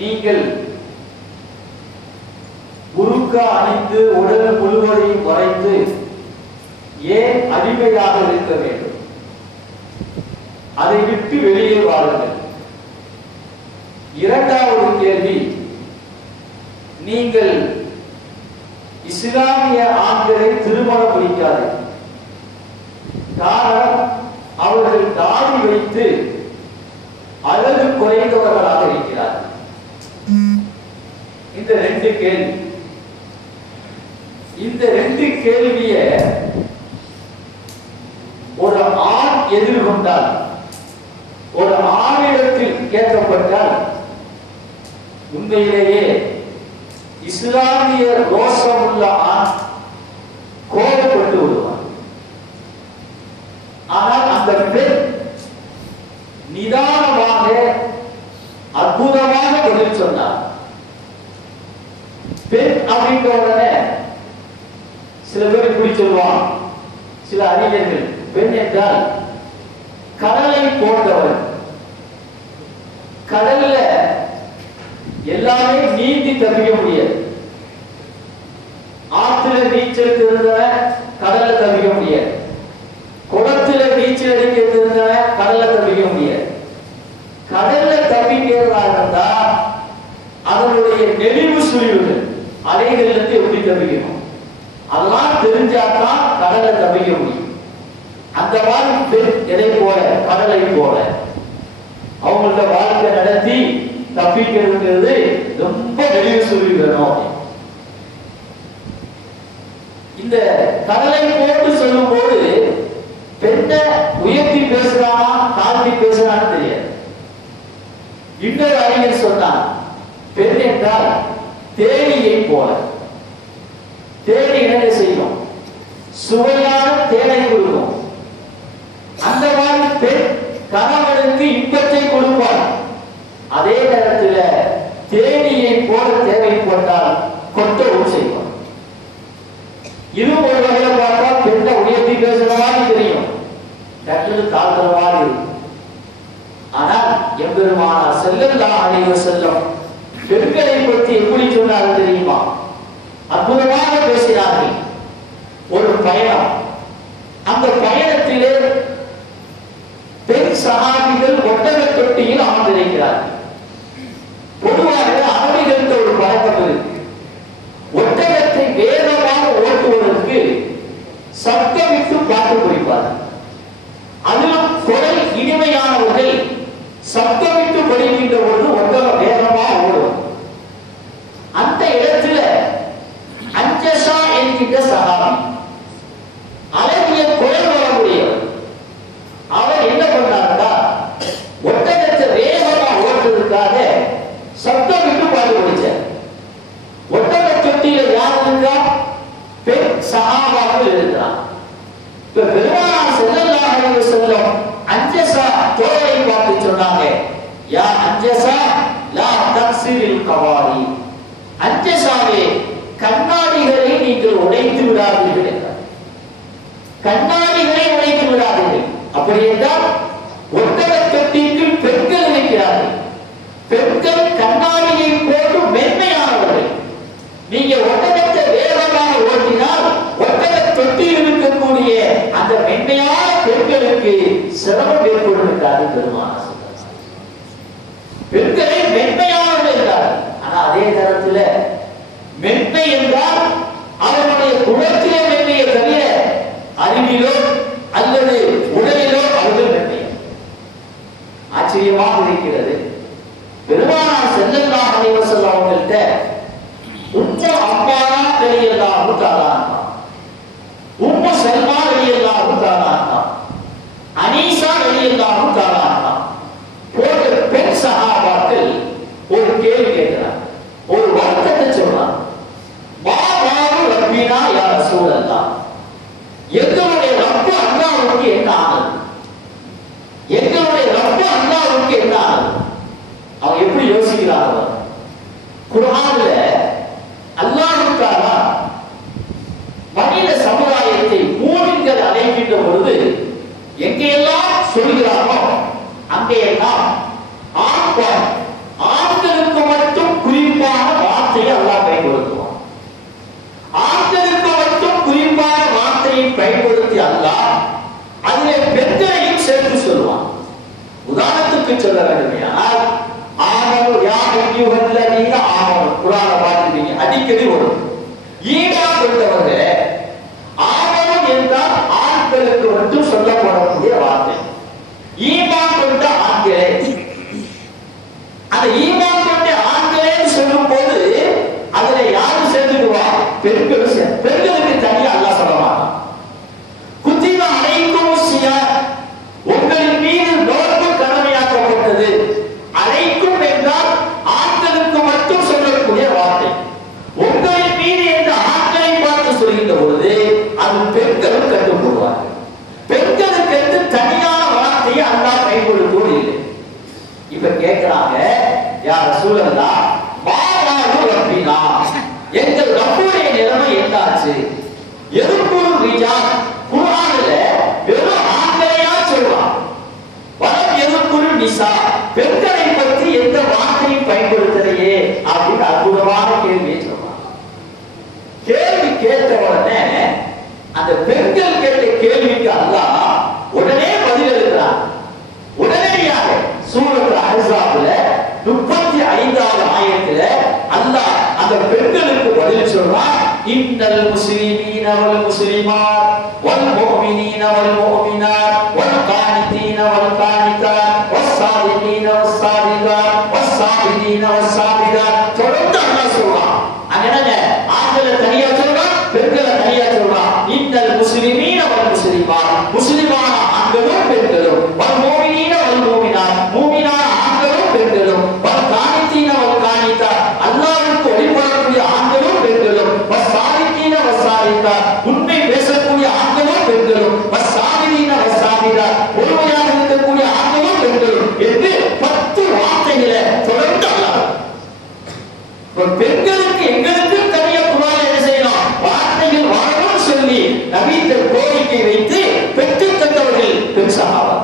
நீங்கள் புருக்கா அணிந்து உடல் முழுவதையும் மறைத்து ஏன் அடிமையாக இருக்க வேண்டும்? அதை விட்டு வெளியே வாருங்கள். இரண்டாவது கேள்வி, நீங்கள் இஸ்லாமிய ஆண்களை திருமணம் முடிக்காது. காரணம், அவர்கள் தாடி வைத்து அழகு குறைந்தவர்களாக இருக்கிறார்கள். இந்த ரெண்டு கேள்வி, இந்த ரெண்டு கேள்விய ஒரு ஆண் எதிர்கொண்டால், ஒரு ஆணிடத்தில் கேட்கப்பட்டால் உண்மையிலேயே இஸ்லாமிய ரோஷம் உள்ள ஆண் கோபப்பட்டு விடுவார். ஆனால் அந்த பெண் நிதானமாக அற்புதமாக பதில் சொன்னார். பெண் அப்படின்ற உடனே சில பேர் இப்படி சொல்லுவான், சில அறிஞர்கள், பெண் என்றால் கடலை போன்றவன். கடல்ல எல்லாமே நீந்தி தப்பிக்க முடியாது. ஆற்றுல நீச்சல் தெரிந்தவன் கடல்ல தப்பிக்க முடியாது. குளத்துல நீச்சல் அடிக்க தெரிந்தவன் கடல்ல தப்பிக்க முடியாது. கடல்ல தப்பிக்கிறதா இருந்தா அதனுடைய நெளிவு சுழிவுகள், அலைகள் இருந்து எப்படி தப்பிக்கணும் அதெல்லாம் தெரிஞ்சாதான் கடலை தப்பிக்க முடியும். அந்த மாதிரி பெண் எதை போல, கடலை போல அவங்களோட வாழ்க்கை நடத்தி தப்பிக்கிறதுங்கிறது ரொம்ப நெளிவு சுழிவு வேணும். இந்த கடலை போட்டு சொல்லும் போது பெண்ணை உயர்த்தி பேசுறானா தாழ்த்தி பேசுறான்னு தெரியாது. இன்னொரு அறிஞர் சொன்னார், பெண் என்றால் தேனியை போல. தேனி என்ன செய்யும்? சுவையான தேனை கொடுக்கும். அந்த மாதிரி பெண் கணவனுக்கு இன்பத்தை கொடுப்பார். அதே நேரத்தில் தேனியை போல தேவைப்பட்டால் கொட்டவும் செய்வார். இது ஒரு வகையில பார்த்தா பெண்ணை உயர்த்தி பேசுற மாதிரி தெரியும், டக்குனு தாழ்த்துற மாதிரி இருக்கும். ஆனால் எம்பெருமானார் ஸல்லல்லாஹு அலைஹி வஸல்லம் பெண்களை பற்றி எப்படி சொன்னார்கள் தெரியுமா? அற்புதமாக பேசினார்கள். ஒரு பயணம், அந்த பயணத்திலே பெண் சஹாபிகள் ஒட்டக தொட்டியில் அமர்ந்திருக்கிறார்கள். பொதுவாக அரபிகளுக்கு ஒரு பழக்கம் இருக்கு, ஒட்டகத்தை வேகமாக ஓட்டுவதற்கு சத்தமிட்டு பாட்டு படிப்பார்கள். அதிலும் குரல் இனிமையானவர்கள் சத்தமிட்டு படிக்கின்ற பொழுது ஒட்டகம் வேகமாக ஓடும். அந்த இடத்துல அஞ்சசா என்கின்ற சஹாபி, அழகிய குரல் வரக்கூடியவர், அவர் என்ன பண்ணாருன்னா ஒட்டகத்தை வேகமா ஓட்டுறதுக்காக சத்தமிட்டு பாட்டு படிச்சார். ஒட்டக தொட்டியில யார் இருக்கா? பெண் சஹாபாக்கள் இருக்கிறார். இப்ப பெருமானார் ஸல்லல்லாஹு அலைஹி வஸல்லம் அஞ்சசா தோளை பார்த்து சொன்னாங்க, யா அஞ்சசா லா தக்ஸிரில் கவாரி, அஞ்சசாவே கண்ணாடிகளை நீங்கள் உடைத்து விடாதீர்கள் என்றார். கண்ணாடிகளை உடைத்து விடாதீர்கள். அப்படி என்றால் ஒட்டக தொட்டிக்கு பெண்கள் இருக்கிறார்கள். பெண்கள் கண்ணாடியை போட்டு மென்மையானவர்கள். நீங்க ஒட்டகத்தை வேகமாக ஓட்டினால் ஒட்டக தொட்டியில் இருக்கக்கூடிய அந்த மென்மையான பெண்களுக்கு சிரமம் ஏற்படுவதற்காக பெருமானார் பெண்களை மென்மையானவர்கள் என்றார். ஆனா அதே நேரத்தில் மென்மை என்றால் அவருடைய குணத்திலே மென்மையை தவிர அறிவிலோ அல்லது உடலிலோ அவர்கள் மென்மை. ஆச்சரியமாக இருக்கிறது. பெருமானார் ஸல்லல்லாஹு அலைஹி வஸல்லம் அவங்கள்ட்ட உம்மு அம்மாரா ரலியல்லாஹு தஆலா அன்ஹா, உம்மு சல்மா ரலியல்லாஹு தஆலா அன்ஹா, அனீசா ரலியல்லாஹு தஆலா அன்ஹா போன்ற பெண் சஹாபாக்கள் ஒரு கேள்வி கேட்கிறார், ஒரு வார்த்தையை சொல்றார். மா பாவு ரப்பினா யா ரசூலல்லாஹ், எங்களுடைய ரப்பு அல்லாஹ்வுக்கு என்ன ஆனது? எங்களுடைய ரப்பு அல்லாஹ்வுக்கு என்ன ஆனது? அவங்க எப்படி யோசிக்கிறாங்க? குர்ஆன்ல அல்லாஹ் தஆலா மனித சமுதாயத்தை மூமின்கள் அழைக்கின்ற பொழுது எங்கெல்லாம் சொல்கிறாரோ அங்கெல்லாம் ஆண்களுக்கு மட்டும் ஈமான் கொண்டவர்களே, ஆமனும் என்றால் ஆண்களுக்கு மட்டும் சொல்லப்படக்கூடிய வார்த்தை. ஈமான் கொண்ட ஆண்களே, அந்த ஈமான் கொண்ட ஆண்களே சொல்லும் போது அதுல யாரும் சேர்ந்துக்குவா? பெண்களும். பெண்களுக்கு தனியா அல்லாஹ் சொல்ல மாட்டான். குத்திப அலைக்கும் ஸியாம், உங்களின் மீது நோன்பு கடமையாக்கப்பட்டது. அலைக்கும் என்றால் ஆண்களுக்கு மட்டும் சொல்லக்கூடிய வார்த்தை. உங்களின் மீது என்ற ஆண்களை பார்த்து சொல்கின்ற பொழுது அது பெண்களும் கட்டுப்படுவார்கள். பெண்களுக்கு என்று தனியான வார்த்தையை அல்லாஹ் பயன்படுத்துவது இல்லை. இப்ப கேட்கிறாங்க, யா ரசூலல்லாஹ், மாவாது ரப்பினா, எங்கள் ரப்புடைய நிலைமை என்னாச்சு? எதுக்குள் ரிஜால், குர்ஆன்ல வெறும் ஆண்களையா சொல்றான். வலம் எதுக்குள் நிசா, பெண்களை பற்றி எந்த வார்த்தையும் பயன்படுத்தலையே அப்படின்னு அற்புதமான கேள்வியை சொல்றான். கேள்வி கேட்ட உடனே அந்த பெண்கள் கேட்ட கேள்விக்கு அல்லாஹ் உடனே பதில் எழுதுறான். உடனடியாக சூரத்துல் அஹ்ஸாப்ல 35வது ஆயத்துல அல்லாஹ் அந்த பெண்களுக்கு பதில் சொல்றான். இன்னல் முஸ்லிமீன வல் முஸ்லிமாத் வல் முஃமினீன வல் முஃமினாத் வல் கானிதீன வல் கானிதாத் வஸ் ஸாதிகீன வஸ் ஸாதிகாத் வஸ் ஸாபிரீன வஸ் ஸாபிராத். தொடர்ந்து அல்லாஹ் சொல்றான். அங்கனங்க ஆண்களை தனியா சொல்றான், பெண்களை தனியா சொல்றான். இன்னல் முஸ்லிமீன வல் முஸ்லிமாத், முஸ்லிமான ஆண்களும் பெண்களும், வல் முஃமினீன வல் முஃமினாத், முஃமினான ஆண்களும் பெண்களும், வல் கானிதீன வல் கானிதாத், அல்லாஹ்வுக்கு வழிபடக்கூடிய ஆண்களும் பெண்களும், வஸ் ஸாதிகீன வஸ் ஸாதிகாத், உண்மை பேசக்கூடிய ஆண்களும் பெண்களும், வஸ் ஸாபிரீன வஸ் ஸாபிராத், பொறுமையாக இருக்கக்கூடிய ஆண்களும் பெண்களும் என்று 10 வார்த்தைகளை தொடர்ந்து அல்லாஹ். பெண்களுக்கு எங்களுக்கு தனியா குர்ஆன் என்ன செய்யணும்? வார்த்தைகள் வாழணும் சொல்லி நபியிடம் கோரிக்கை வைத்து பெற்று தந்தவர்கள் பெண் சஹாபா.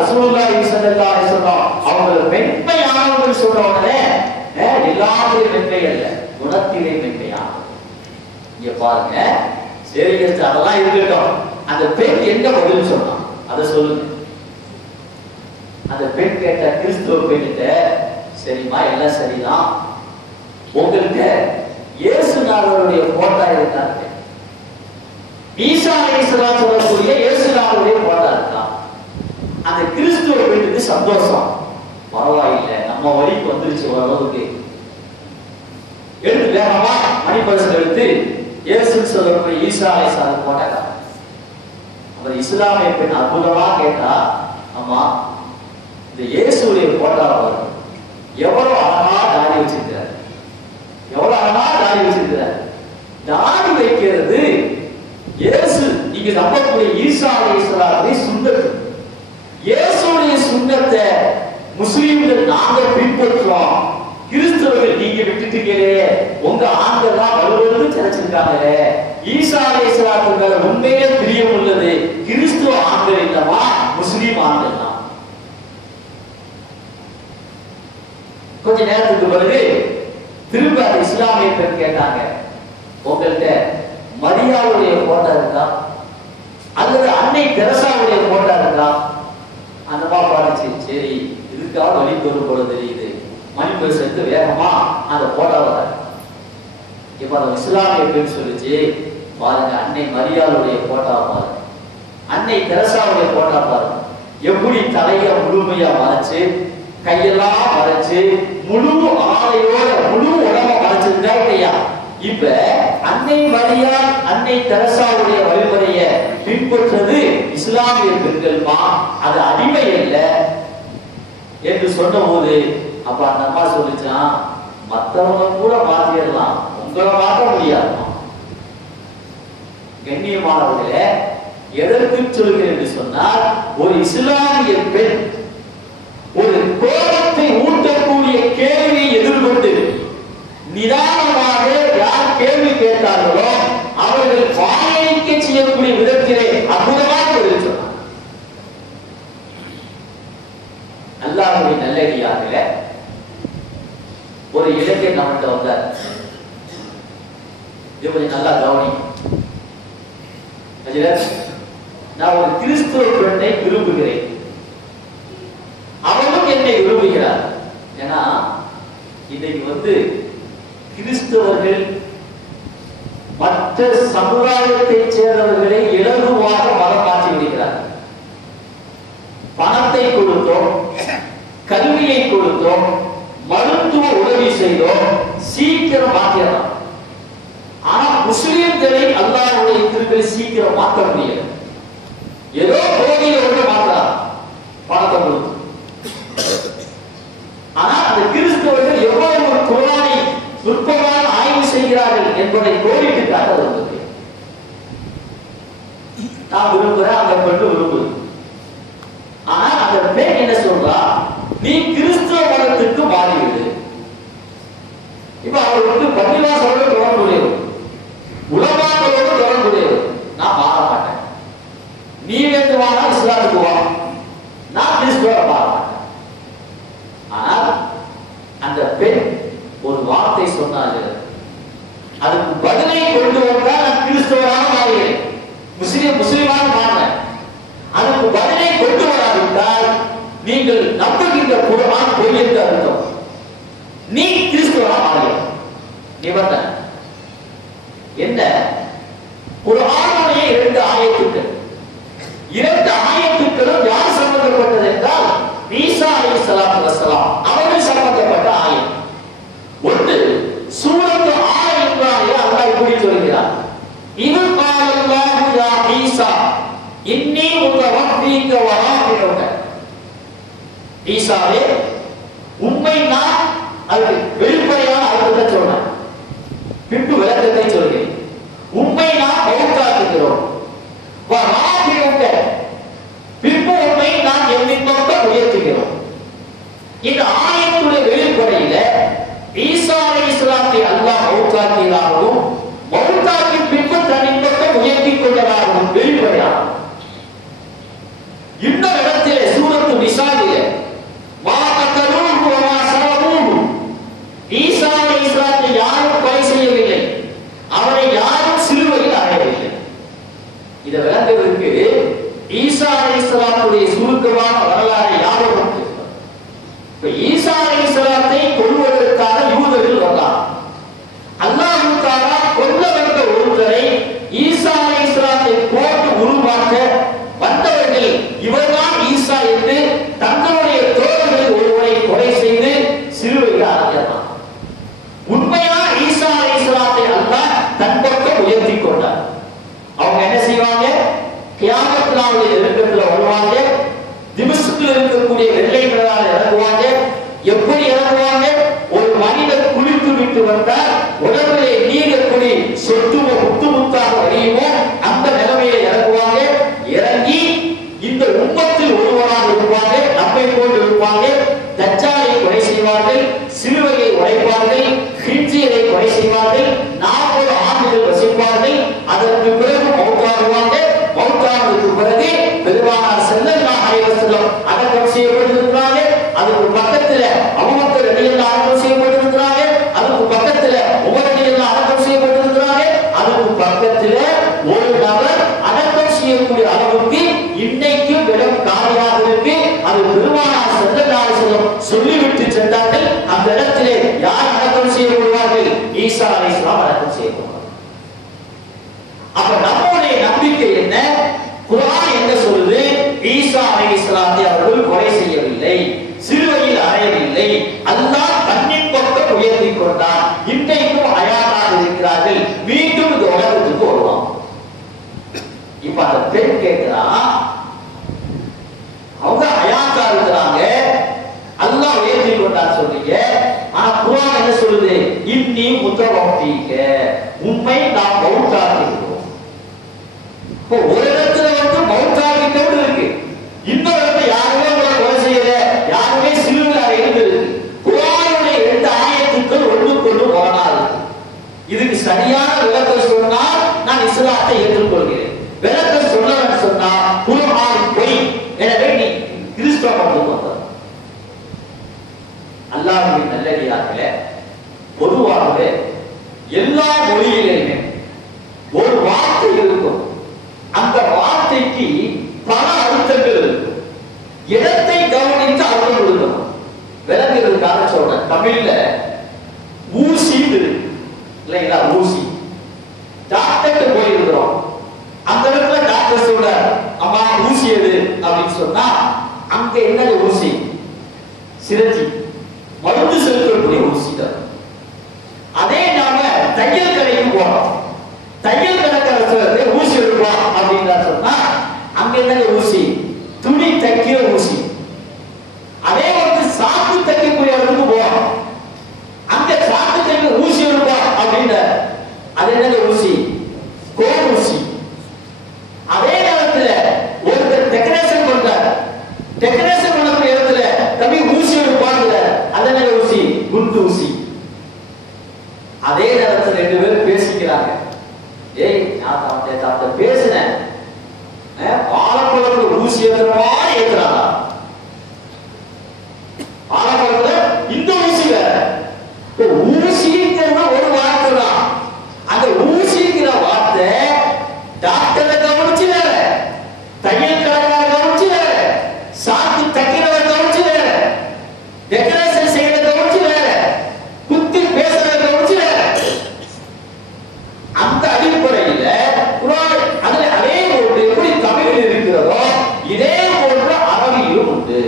ரசூலுல்லாஹி ஸல்லல்லாஹு அலைஹி வஸல்லம் அவங்க மென்மையானவர்கள் சொல்ற உடனே எல்லாத்தையும் மென்மை அல்ல, குணத்திலே மென்மையான. இங்க பாருங்க, சரி அதெல்லாம் இருக்கட்டும், அந்த பெண் என்ன பதில் சொன்னான் அதை சொல்லுங்க. அந்த பெண் கேட்ட கிறிஸ்துவ பெண்கிட்ட, சரிம்மா எல்லாம் சரிதான், உங்கள்கிட்ட இயேசுநாதருடைய போட்டா இருக்காங்க, ஈசா அலைஹிஸ்ஸலாம் சொல்லக்கூடிய இயேசுநாதருடைய போட்டா இருக்கா? அந்த கிறிஸ்துவ பெண்ணுக்கு சந்தோஷம், பரவாயில்லை நம்ம வழிக்கு வந்துருச்சு ஓரளவுக்கு. எடுத்து வேகமா மணிப்பரிசு எடுத்து இயேசு சொல்லக்கூடிய ஈசா அலைஹிஸ்ஸலாம் போட்டாங்க. அவர் இஸ்லாமிய பெண் அற்புதமா கேட்டா, அம்மா இந்த இயேசுடைய போட்டா எவ்வளவு அழகா தாடி வச்சிருக்கிறார், எவ்வளவு அழகா தாடி வச்சிருக்கிறார். தாடி வைக்கிறது இயேசு நீங்க நம்பக்கூடிய ஈசா அலைஹிஸ்ஸலாமுடைய சுன்னத். இயேசுடைய சுன்னத்தை முஸ்லிம்கள் நாங்க பின்பற்றோம், கிறிஸ்தவர்கள் நீங்க விட்டுட்டீங்களே, உங்க ஆண்கள் தான் வலுவலுன்னு சிறைச்சிருக்காங்களே. ஈசா அலைஹிஸ்ஸலாத்துக்கு மேல உண்மையிலே பிரியம் உள்ளது கிறிஸ்துவ ஆண்கள் இல்லமா, முஸ்லிம் ஆண்கள் தான். கொஞ்ச நேரத்துக்கு பிறகு திரும்ப அந்த இஸ்லாமிய பெண் கேட்டாங்க, உங்கள்கிட்ட மரியாவுடைய போட்டா இருக்கா அல்லது அன்னை தெரசாவுடைய போட்டா இருக்கா? அந்த மாதிரி பாடிச்சு. சரி இதுக்காக வழி கொண்டு போல தெரியுது, மணிப்பரிசு எடுத்து வேகமா அந்த போட்டாவை. இப்ப அந்த இஸ்லாமிய பெண் சொல்லிச்சு, பாருங்க அன்னை மரியாளுடைய போட்டா பாருங்க, அன்னை தெரசாவுடைய போட்டா பாருங்க, எப்படி தலைய முழுமையா மறைச்சு, கையெல்லாம் மறைச்சு, முழு ஆடையோட முழு உடம்ப மறைச்சிருந்தா இல்லையா? இப்ப அன்னை மரியாள் அன்னை தெரசாவுடைய வழிமுறைய பின்பற்றது இஸ்லாமிய பெண்கள்மா, அது அடிமை அல்ல என்று சொன்ன போது அப்ப அந்த அம்மா சொல்லிச்சான், மற்றவங்க கூட மாற்றிடலாம், உங்களை மாற்ற முடியாது. கண்ணியமானவர்களே, எதற்கு சொல்கிறேன் என்று சொன்னால், ஒரு இஸ்லாமிய பெண் ஒரு கோபத்தை ஊட்டக்கூடிய கேள்வியை எதிர்கொண்டு நிதானமாக யார் கேள்வி கேட்டார்களோ அவர்கள் வாயடிக்க செய்யக்கூடிய விதத்திலே அற்புதமாக பதில் சொன்னார். அல்லாஹ்வுடைய நல்லடியாக ஒரு இளைஞர் நம்மகிட்ட வந்தார். இது கொஞ்சம் நல்லா கவனி. நான் ஒரு கிறிஸ்துவ பெண்ணை விரும்புகிறேன், அவனும் என்னை விரும்புகிறார். ஏன்னா இன்னைக்கு கிறிஸ்தவர்கள் மற்ற சமுதாயத்தைச் சேர்ந்தவர்களை இலகுவாக மதம் மாற்றி விடுகிறார்கள். பணத்தை கொடுத்தோம், கல்வியை கொடுத்தோம், மருத்துவ உதவி செய்தோம், சீக்கிரம் மாற்றிடலாம். ஆனா முஸ்லிம்களை அல்லாஹ்வுடைய திருப்பை சீக்கிரம் மாற்ற முடியல. ஏதோ போதியில ஒன்று மாற்றலாம் பணத்தை கொடுத்து. ஆனா அந்த கிறிஸ்தவர்கள் எவ்வளவு ஒரு குர்ஆனை நுட்பமாக ஆய்வு செய்கிறார்கள் என்பதை கோடிட்டு காட்ட விரும்புகிறேன். நான் விரும்புகிறேன், அந்த பெண்ணு விரும்புகிறேன். ஆனா அந்த பெண் என்ன சொல்றா, நீ கிறிஸ்தவ மதத்துக்கு மாறிவிடு. இப்ப அவருக்கு பள்ளிவாசலோடு தொடர்புடையது, உலமாக்களோடு தொடர்புடையது. நான் மாற மாட்டேன், நீ வேண்டுமானா இஸ்லாமுக்கு வா, நான் கிறிஸ்துவ மாற மாட்டேன். ஆனால் அந்த பெண் ஒரு வார்த்தை சொன்னார்கள், அதுக்கு பதிலை கொண்டு வந்தால் நான் கிறிஸ்தவராக மாறுகிறேன், முஸ்லிமாக மாறினேன். அதுக்கு பதிலை கொண்டு வராவிட்டால் நீங்கள் நம்புகின்ற குர்ஆன் பொய் என்று அர்த்தம், நீ கிறிஸ்தவராக மாறுகிறேன். நிபந்தனை என்ன? குர்ஆனுடைய 2 ஆயத்துக்கள், 2 ஆயத்துக்களும் யார் சம்பந்தப்பட்டது என்றால் ஈசா அலைஹிஸ்ஸலாத்து வஸலாம் அவர்கள் சம்பந்தப்பட்ட ஆயத். ஒன்று சூரத்து ஆல இம்ரானில் அல்லாஹ் இப்படி சொல்கிறார், இது காலல்லாஹு யா ஈசா இன்னி முத்தவஃபீக வ ராஃபிஉக. ஈசாவே, உம்மை நான், அது வெளிப்படையான அர்த்தத்தை சொன்னேன், பின்பு விளக்கத்தை சொல்கிறேன். உம்மை நான் மௌத்தாக்குகிறோம், வ ராஃபிஉக, பின்பு உம்மை நான் எம்மின் பக்கம் உயர்த்துகிறோம். இந்த ஆயத்துடைய வெளிப்படையில ஈசா அலைஹிஸ்ஸலாத்தை அல்லாஹ் மௌத்தாக்கியதாகவும் மௌத்தாக்கி பின்பு தன்னின் பக்கம் உயர்த்திக் கொண்டதாகவும் வெளிப்படையாகும். இன்னொரு இடத்திலே சூரத்து நிசாவிலே ஈசா அலைஹிஸ்ஸலாத்தை யாரும் கொலை செய்யவில்லை, அவரை யாரும் சிலுவையில் அறையவில்லை. இதை விளங்குவதற்கு ஈசா அலைஹிஸ்ஸலாத்துடைய சுருக்கமான வரலாறை ஞாபகம். இப்ப ஈசா அலைஹிஸ்ஸலாத்தை கொல்வதற்காக யூதர்கள் வந்தார். அல்லாஹ் தஆலா கொல்ல வந்த ஒருவரை ஈசா அலைஹிஸ்ஸலாத்தை போட்டு உருமாற்ற வந்தவர்கள் இவர்தான் ஈசா என்று தங்களுடைய தோழர்களில் ஒருவரை கொலை செய்து சிலுவையில் அறைந்தார். உண்மையா ஈசா அலைஹிஸ்ஸலாத்தை அல்லாஹ் தன் பக்கம் உயர்த்தி கொண்டார். அவங்க என்ன செய்வாங்க? கியாமத் நாளுடைய நெருக்கத்துல வருவாங்க, திமஸ்கில் இருக்கக்கூடிய வெள்ளை மலையால் இறங்குவாங்க. எப்படி இறங்குவாங்க? ஒரு மனிதர் குளித்து விட்டு வந்தால் உடம்பிலே நீர் எப்படி சொட்டுமோ முத்து முத்தாக வழியுமோ அந்த நிலைமையில இறங்குவாங்க. இறங்கி இந்த உம்மத்தில் ஒருவராக இருப்பாங்க, நம்மை போன்று இருப்பாங்க. தஜ்ஜாலை கொலை செய்வார்கள், சிலுவையை உடைப்பார்கள், ஹிஜ்ஜியை கொலை செய்வார்கள், 40 ஆண்டுகள் வசிப்பார்கள். அதற்கு பிறகு மௌத்தாகுவாங்க. மௌத்தானதுக்கு பிறகு பெருமானார் ஸல்லல்லாஹு அலைஹி வஸல்லம் அடக்கம் செய்யப்பட்டிருக்கிறாங்க. அதுக்கு பக்கத்துல அபூபக்கர் ரலியல்லாஹு அன்ஹு செய்யப்பட்டிருக்கிறாங்க. அதுக்கு பக்கத்துல உமர் ரலியல்லாஹு அடக்கம் செய்யப்பட்டிருக்கிறாங்க. அதுக்கு பக்கத்துல ஒரு நபர் அடக்கம் செய்யக்கூடிய அளவுக்கு இன்னைக்கும் இடம் காலியாக இருக்கு. அது பெருமானார் ஸல்லல்லாஹு அலைஹி வஸல்லம் சொல்லிவிட்டு சென்றார்கள். அந்த இடத்திலே யார் அடக்கம் செய்யப்படுவார்கள்? ஈசா அலைஹிஸ்ஸலாம் அடக்கம் செய்யப்படுவார்கள். அப்ப நம்முடைய நம்பிக்கை என்ன? குர்ஆன் என்ன சொல்லுது? ஈசா அலைஹிஸ்ஸலாத்தை அவர்கள் கொலை செய்யவில்லை, சிலுவையில் அறையவில்லை, அல்லாஹ் தன்னின் பக்கம் உயர்த்தி கொண்டான். இன்றைக்கும் ஹயாத்தாக இருக்கிறார்கள், மீண்டும் இந்த உலகத்துக்கு வருவாங்க. இப்ப அந்த பெண் கேட்கிறா, அவங்க ஹயாத்தா இருக்கிறாங்க, அல்லாஹ் உயர்த்தி கொண்டான் சொல்றீங்க. ஆனா குர்ஆன் என்ன சொல்லுது? இன்னி முத்தவஃபீக, உம்மை நாம் மௌத்தாக்குகிறோம். இப்போ ஒரு இடத்துல வந்து மௌத்தாக்கிட்டோம் இருக்கு, இன்னொரு இடத்துல யாருமே உங்களை கொலை செய்யல, யாருமே சிலுவையில் அறையிறது இருக்கு. குர்ஆனுடைய 2 ஆயத்துக்கள் ஒன்றுக்கொன்று முரணாது. இதுக்கு சரியான விளக்கம் சொன்னால் நான் இஸ்லாத்தை ஏற்றுக்கொள்கிறேன். விளக்கம் சொல்லணும்னு சொன்னா குர்ஆன் பொய், எனவே நீ கிறிஸ்தவ மதத்துக்கு வந்த. அல்லாஹ்வின் நல்லடியார்களே, பொதுவாகவே எல்லா மொழியிலுமே ஒரு வார்த்தை இருக்கும், அந்த வார்த்தைக்கு பல அர்த்தங்கள் இருக்கும். இடத்தை கவனித்து அர்த்தம் கொடுக்கணும். விளங்குறதுக்காக சொல்றேன். தமிழ்ல ஊசி ஊசிக்குது இல்லைங்களா? ஊசி. டாக்டர் போயிருக்கிறோம், அந்த இடத்துல டாக்டர் சொல்ற அம்மா ஊசி எது அப்படின்னு சொன்னா அங்க என்னது ஊசி? சிரஞ்சி, மருந்து செலுத்தக்கூடிய ஊசி தான். அதே நாம தையல் கடைக்கு போறோம், தையல் கடைக்காரர் ஊசி எடுப்போம் அப்படின்னு சொன்னா அங்க என்னது ஊசி? துணி தைக்கிற ஊசி. அதே வந்து சாக்கு தைக்கக்கூடிய இடத்துக்கு போறோம், அங்க சாக்கு தைக்க ஊசி எடுப்போம் அப்படின்னு அது என்னது ஊசி? கோல் ஊசி. அதே நேரத்தில் ஒருத்தர் டெக்கரேஷன் பண்றார், டெக்கரேஷன் பண்ணக்கூடிய இடத்துல தம்பி ஊசி எடுப்பாங்க, அது என்னது ஊசி? குண்டு ஊசி. அதே நேரத்தில் ரெண்டு பேரும் பேசிக்கிறாங்க, ஏய் நான் பேசினேன், ஆலப்பழத்துல ஊசி ஏற்றுறா ஏற்றுறாங்க, ஆலப்பழத்துல இந்த ஊசி வேற. ஊசிங்கிறது ஒரு வார்த்தை தான், அந்த ஊசிங்கிற வார்த்தை டாக்டரை கவனிச்சு வேற, தையல் கடைக்கார கவனிச்சு வேற, சாக்கு தைக்கிறவரை கவனிச்சு வேற, டெக்கரேஷன் செய்யறத கவனிச்சு வேற, குத்தி பேசுறத கவனிச்சு வேற. அந்த அடிப்படையில் அதுல அதே போன்று எப்படி தமிழில் இருக்கிறதோ இதே போன்ற அரபியிலும் உண்டு.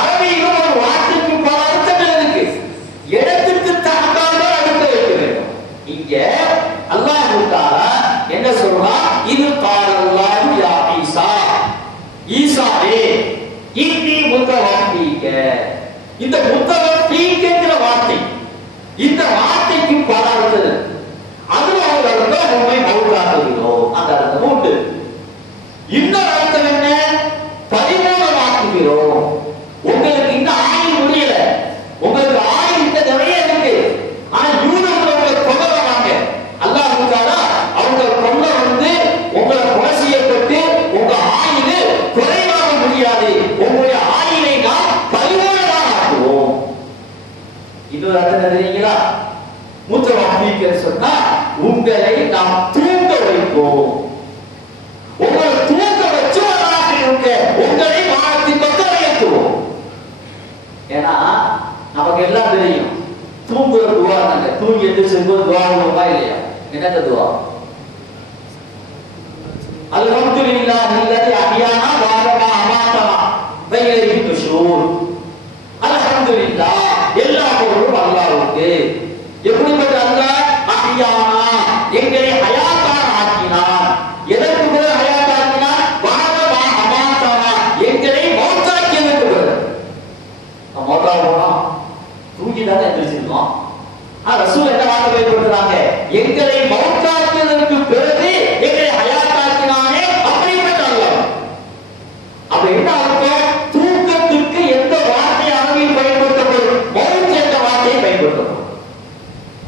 அரபியிலும் ஒரு வார்த்தைக்கு பல அர்த்தங்கள் இருக்கு, இடத்துக்கு தகுந்தால் அடுக்க வைக்க வேண்டும். இங்க அல்லாஹ் தஆலா என்ன சொல்றான்? இது காலல்லாஹு யா ஈசா, ஈசாவே இன்னி முத்தவஃபீக. இந்த முத்தவஃபீகங்கிற வார்த்தை, இந்த வார்த்தைக்கு பல அர்த்தம். அதுல ஒரு அர்த்தம் உண்மை மௌத்தாக்குகிறோம், அந்த அர்த்தம் உண்டு. இன்னொரு அர்த்தம் என்ன? பரிபூர்ணமாக்குகிறோம். உங்களுக்கு இந்த ஆயுள் முடியல, உங்களுக்கு ஆயுள் இந்த நிறைய இருக்கு, ஆனா யூதர்கள் உங்களை கொல்லறாங்க. அல்லாஹ் தஆலா அவங்க கொல்ல வந்து உங்களை கொலை செய்யப்பட்டு உங்க ஆயுள் குறைவாக முடியாது, உங்களுடைய ஆயுளை நாம் பரிபூர்ணமாக ஆக்குவோம். இன்னொரு அர்த்தம் தெரியுங்களா? முத்தவஃபீக சொன்னா உங்களை நாம் தூங்க வைப்போம். உங்களை தூங்க வச்சு உங்களை வானத்தின் பக்கம் வைத்துவோம். ஏன்னா நமக்கு எல்லாம் தெரியும், தூங்குற துவா நாங்க தூங்கி எந்திரிச்சும்போது துவா பண்ணுவோமா இல்லையா? என்னங்க துவா? அல்ஹம்துலில்லாஹி அல்லதி அஹ்யானா வஅலமா அமாதனா வஇலைஹி நுஷூர். அல்ஹம்துலில்லாஹ், எல்லா புகழும் அல்லாஹ்வுக்கு. எப்படிப்பட்ட அல்லாஹ்? அஹ்யானா, எங்களை ஹயாத்தான ஆக்கினான். எதற்கு பிறகு ஹயாத் ஆக்கினான்? வஅலமா அமாதனா, எங்களை மௌத்தாக்கியதற்கு பிறகு. மௌத்தா போனா தூங்கி தானே எந்திரிச்சிருக்கோம். ரசூல் என்ன வார்த்தை பயன்படுத்துறாங்க? எங்களை மௌத்தாக்கியதற்கு பிறகு எங்களை ஹயாத் ஆக்கினானே, அப்படிப்பட்ட அல்லாஹ். அப்ப என்ன அர்த்தம்? தூக்கத்துக்கு எந்த வார்த்தை அரபியில் பயன்படுத்தப்படும்? மௌத் என்ற வார்த்தையை பயன்படுத்தப்படும்.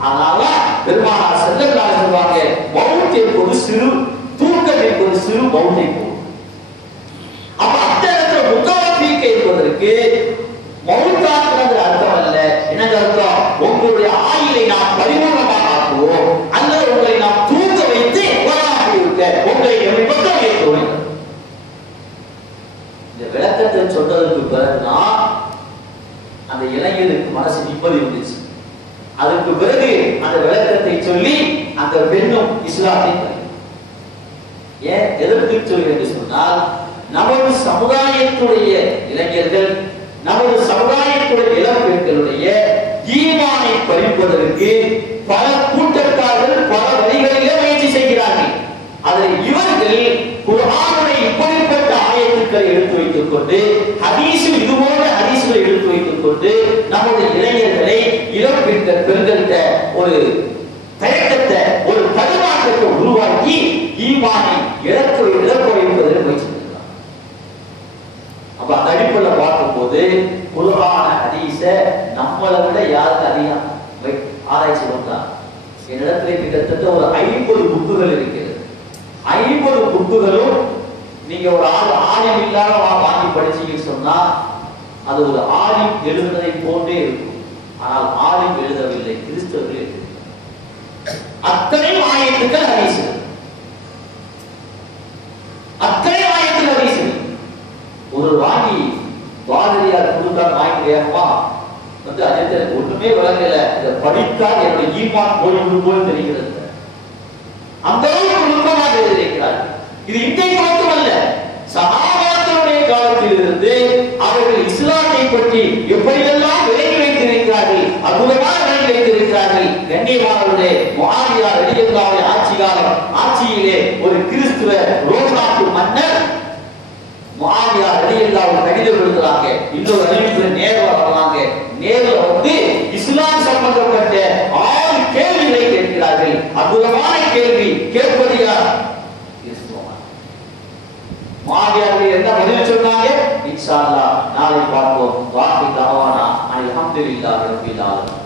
அதனால பெருமானார் ஸல்லல்லாஹு அலைஹி சொல்வாங்க, மௌத் என்பது சிறு, தூக்கம் என்பது சிறு மௌத்தை போல். அப்ப அந்த இடத்துல முத்தவஃபீக என்பதற்கு மௌத்தாக்குறது அர்த்தம் அல்ல. என்ன அர்த்தம்? உங்களுடைய ஆயுளை நாம் பரிபூர்ணமாக ஆக்குவோம், அல்லது உங்களை நாம் தூங்க வைத்து வராமல் இருக்க உங்களை பக்கம் வைத்துவோம். இந்த விளக்கத்தை சொன்னதற்கு பிறகுதான் அந்த இளைஞருக்கு மனசு நிம்மதி இருந்துச்சு. அதுக்கு பிறகு அந்த விளக்கத்தை சொல்லி அந்த பெண்ணும் இஸ்லாத்தை ஏன் எதற்கு சொல்லி என்று சொன்னால், நமது சமுதாயத்துடைய இளைஞர்கள், நமது சமுதாயத்துடைய இளம் பெண்களுடைய ஈமானை பறிப்பதற்கு பல கூட்டத்தார்கள் பல வழிகளிலே முயற்சி செய்கிறார்கள். அதில் இவர்கள் குர்ஆனுடைய இப்படிப்பட்ட ஆயத்துக்களை எடுத்து வைத்துக் கொண்டு, ஹதீஸ் இதுபோன்ற ஹதீஸ்களை எடுத்து வைத்துக் கொண்டு நம்முடைய இளைஞர்களை, இளம் பெண்கள்கிட்ட ஒரு தயக்கத்தை, ஒரு தடுமாற்றத்தை உருவாக்கி ஈமானை இழக்க வைப்பதற்கு முயற்சி செய்கிறார். அப்ப அந்த அடிப்படையில் பார்க்கும்போது குர்ஆன ஹதீஸ நம்மளை விட யாருக்கு அதிகம் ஆராய்ச்சி பண்றாங்க. என்னிடத்துல கிட்டத்தட்ட ஒரு 50 புக்குகள் இருக்கிறது. 50 புக்குகளும் நீங்க ஒரு ஆலிம் இல்லாத வாங்கி படிச்சீங்கன்னு சொன்னா அது ஒரு ஆலிம் எழுதுனதை போன்றே இருக்கும். ஆனால் ஆலிம் எழுதவில்லை, கிறிஸ்தவர்கள் எழுதுகிறார்கள். அத்தனை ஆயத்துக்கள் ஹதீஸ், அத்தனை ஆயத்துக்கள் ஹதீஸ். ஒரு வாங்கி பாதிரியார் கொடுத்தா வாங்கி வேகமா வந்து அதே ஒண்ணுமே விளங்கல, இதை படித்து படித்தால் என்னுடைய ஈமான் போய்விடு போல் தெரிகிறது. அந்த அளவுக்கு நுட்பமாக எழுதியிருக்கிறார். இது இன்றைக்கு மட்டுமல்ல, சஹாபாக்களுடைய காலத்தில் இருந்து அவர்கள் இஸ்லாத்தை பற்றி எப்படியெல்லாம் விலகி வைத்திருக்கிறார்கள், அற்புதமாக விலகி வைத்திருக்கிறார்கள். கண்ணியமானவர்களே, முஆவியா ரலியல்லாஹு ஆட்சியிலே ஒரு கிறிஸ்துவ ரோம் நாட்டு மன்னர் முஆவியா ரலியல்லாஹு கடிதம் எழுதுறாங்க. இன்னொரு அறிவிப்பு நேர்ல வர்றாங்க. நேர்ல வந்து இஸ்லாம் சம்பந்தப்பட்ட 6 கேள்விகளை கேட்கிறார்கள். அற்புதமான கேள்வி. கேட்பது யார்? முஆவியாவுக்கு என்ன பதில் சொன்னாங்க? இன்ஷா அல்லாஹ் நாளை பார்ப்போம். வாஹி தஅவானா அல்ஹம்துலில்லாஹி ரப்பில் ஆலமீன்.